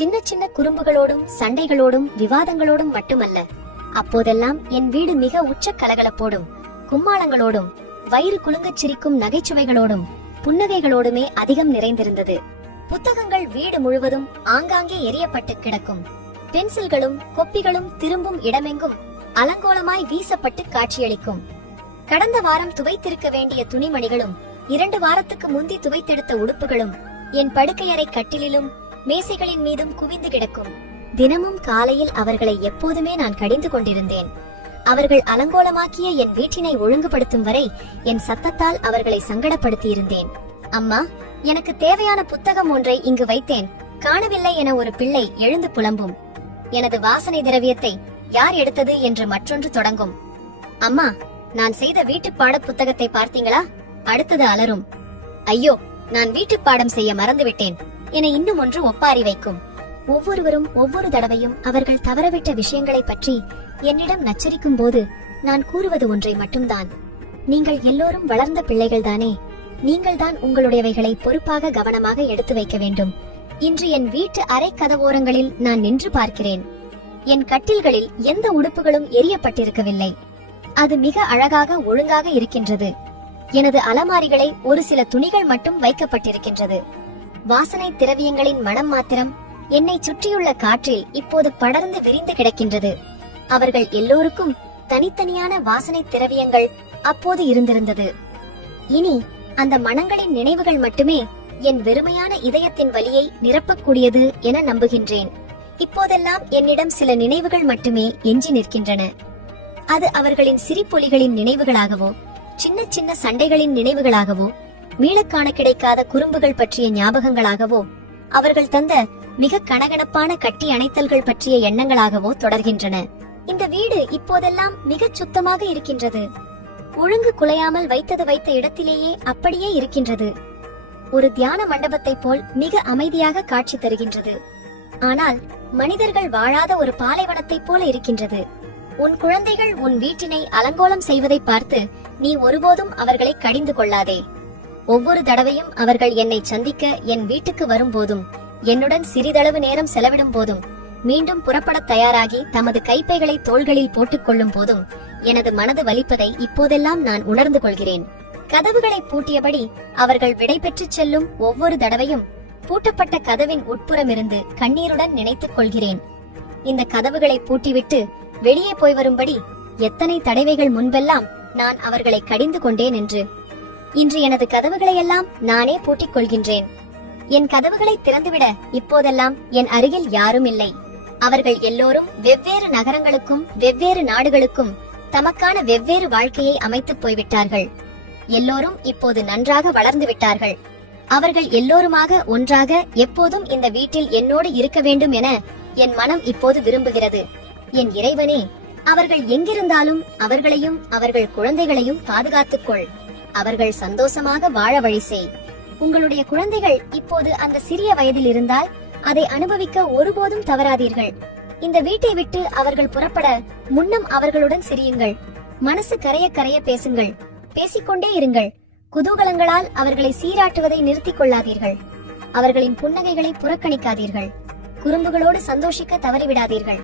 சின்ன சின்ன குறும்புகளோடும் சண்டைகளோடும் விவாதங்களோடும் மட்டுமல்ல அப்போதெல்லாம் என் வீடு மிக உச்ச கலகலப்போடும் கும்மாளங்களோடும் வயிறு குலுங்கச் சிரிக்கும் நகைச்சுவைகளோடும் புன்னகைகளோடுமே அதிகம் நிறைந்திருந்தது. புத்தகங்கள் வீடு முழுவதும் ஆங்காங்கே எரியப்பட்டு கிடக்கும். பென்சில்களும் கொப்பிகளும் திரும்பும் இடமெங்கும் அலங்கோலமாய் வீசப்பட்டு காட்சியளிக்கும். கடந்த வாரம் துவைத்திருக்க வேண்டிய துணிமணிகளும் இரண்டு வாரத்துக்கு முந்தி துவைத்தெடுத்த உடுப்புகளும் என் படுக்கையறை கட்டிலிலும் மேசைகளின் மீதும் குவிந்து கிடக்கும். தினமும் காலையில் அவர்களை எப்போதுமே நான் கடிந்து கொண்டிருந்தேன். அவர்கள் அலங்கோலமாக்கிய என் வீட்டினை ஒழுங்குபடுத்தும் வரை என் சத்தத்தால் அவர்களை சங்கடப்படுத்தியிருந்தேன். அம்மா எனக்கு தேவையான புத்தகம் ஒன்றை இங்கு வைத்தேன். காணவில்லை என ஒரு பிள்ளை எழுந்து புலம்பும். எனது வாசனை திரவியத்தை யார் எடுத்தது என்று மற்றொன்று தொடங்கும். அம்மா நான் செய்த வீட்டுப் பாட புத்தகத்தை பார்த்தீங்களா? அடுத்தது அலரும். ஐயோ நான் வீட்டுப் பாடம் செய்ய மறந்துவிட்டேன். என இன்னும் ஒன்று ஒப்பாரி வைக்கும். ஒவ்வொருவரும் ஒவ்வொரு தடவையும் அவர்கள் தவறவிட்ட விஷயங்களை பற்றி என்னிடம் நச்சரிக்கும் போது நான் கூறுவது ஒன்றை மட்டும்தான். நீங்கள் எல்லோரும் வளர்ந்த பிள்ளைகள்தானே. நீங்கள்தான் உங்களுடையவைகளை பொறுப்பாக கவனமாக எடுத்து வைக்க வேண்டும். இன்று என் வீட்டு அரை கதவோரங்களில் நான் நின்று பார்க்கிறேன். என் கட்டில்களில் எந்த உடுப்புகளும் எரியப்பட்டிருக்கவில்லை. அது மிக அழகாக ஒழுங்காக இருக்கின்றது. எனது அலமாரிகளை ஒரு சில துணிகள் மட்டும் வைக்கப்பட்டிருக்கின்றது. வாசனை திரவியங்களின் மனம் மாத்திரம் என்னை சுற்றியுள்ள காற்றில் இப்போது படர்ந்து விரிந்து கிடக்கின்றது. அவர்கள் எல்லோருக்கும் தனித்தனியான வாசனை திரவியங்கள் அப்போது இருந்திருந்தது. இனி அந்த மனங்களின் நினைவுகள் மட்டுமே என் வெறுமையான இதயத்தின் வலியை நிரப்பக்கூடியது என நம்புகின்றேன். இப்போதெல்லாம் என்னிடம் சில நினைவுகள் மட்டுமே எஞ்சி நிற்கின்றன. அது அவர்களின் சிரிப்பொலிகளின் நினைவுகளாகவோ சின்ன சின்ன சண்டைகளின் நினைவுகளாகவோ மீளக்காண கிடைக்காத குறும்புகள் பற்றிய ஞாபகங்களாகவோ அவர்கள் தந்த மிக கனகனப்பான கட்டி அணைத்தல்கள் பற்றிய எண்ணங்களாகவோ தொடர்கின்றன. இந்த வீடு இப்போதெல்லாம் மிகச் சுத்தமாக இருக்கின்றது. ஒழுங்கு குலையாமல் வைத்தது வைத்த இடத்திலேயே அப்படியே இருக்கின்றது. ஒரு தியான மண்டபத்தைப் போல் மிக அமைதியாக காட்சி தருகின்றது. ஆனால் மனிதர்கள் வாழாத ஒரு பாலைவனத்தைப் போல இருக்கின்றது. உன் குழந்தைகள் உன் வீட்டினை அலங்கோலம் செய்வதை பார்த்து நீ ஒருபோதும் அவர்களை கடிந்து கொள்ளாதே. ஒவ்வொரு தடவையும் அவர்கள் என்னை சந்திக்க என் வீட்டுக்கு வரும்போதும் என்னுடன் சிறிதளவு நேரம் செலவிடும் போதும் மீண்டும் புறப்படத் தயாராகி தமது கைப்பைகளை தோள்களில் போட்டுக் கொள்ளும் போதும் எனது மனது வலிப்பதை இப்போதெல்லாம் நான் உணர்ந்து கொள்கிறேன். கதவுகளை பூட்டியபடி அவர்கள் விடைபெற்று செல்லும் ஒவ்வொரு தடவையும் பூட்டப்பட்ட கதவின் உட்புறமிருந்து கண்ணீருடன் நினைத்துக் கொள்கிறேன். இந்த கதவுகளை பூட்டிவிட்டு வெளியே போய் வரும்படி எத்தனை தடவைகள் முன்பெல்லாம் நான் அவர்களை கடிந்து கொண்டேன் என்று இன்று எனது கதவுகளை எல்லாம் நானே பூட்டிக் கொள்கின்றேன். என் கதவுகளை திறந்துவிட இப்போதெல்லாம் என் அருகில் யாரும் இல்லை. அவர்கள் எல்லோரும் வெவ்வேறு நகரங்களுக்கும் வெவ்வேறு நாடுகளுக்கும் தமக்கான வெவ்வேறு வாழ்க்கையை அமைத்துப் போய்விட்டார்கள். எல்லோரும் இப்போது நன்றாக வளர்ந்து விட்டார்கள். அவர்கள் எல்லோருமாக ஒன்றாக எப்போதும் இந்த வீட்டில் என்னோடு இருக்க வேண்டும் என என் மனம் இப்போது விரும்புகிறது. என் இறைவனே அவர்கள் எங்கிருந்தாலும் அவர்களையும் அவர்கள் குழந்தைகளையும் பாதுகாத்துக் கொள். அவர்கள் சந்தோஷமாக வாழ வழி செய். உங்களுடைய குழந்தைகள் இப்போது அந்த சிறிய வயதில் இருந்தால் அதை அனுபவிக்க ஒருபோதும் தவறாதீர்கள். இந்த வீட்டை விட்டு அவர்கள் புறப்பட முன்னம் அவர்களுடன் சிரியுங்கள். மனசு கரைய கரைய பேசுங்கள். பேசிக்கொண்டே இருங்கள். குதூகலங்களால் அவர்களை சீராட்டுவதை நிறுத்திக் கொள்ளாதீர்கள். அவர்களின் புன்னகைகளை புறக்கணிக்காதீர்கள். குறும்புகளோடு சந்தோஷிக்க தவறிவிடாதீர்கள்.